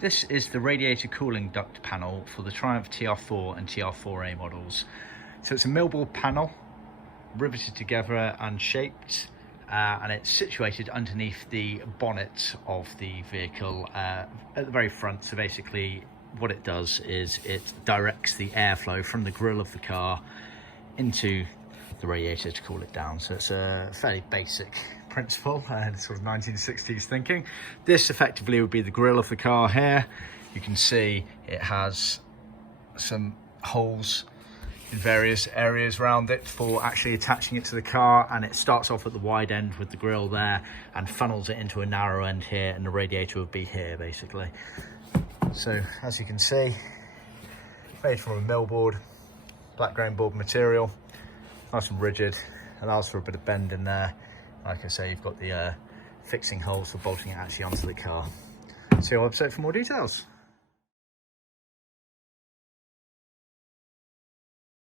This is the radiator cooling duct panel for the Triumph TR4 and TR4A models. So it's a millboard panel, riveted together and shaped, and it's situated underneath the bonnet of the vehicle at the very front. So basically what it does is it directs the airflow from the grille of the car into the radiator to cool it down. So it's a fairly basic principle and sort of 1960s thinking. This effectively would be the grille of the car here. You can see it has some holes in various areas around it for actually attaching it to the car, and it starts off at the wide end with the grille there and funnels it into a narrow end here, and the radiator would be here basically. So as you can see, made from a millboard, black grain board material, nice and rigid, allows for a bit of bend in there. Like I say, you've got the fixing holes for bolting it actually onto the car. See your website for more details.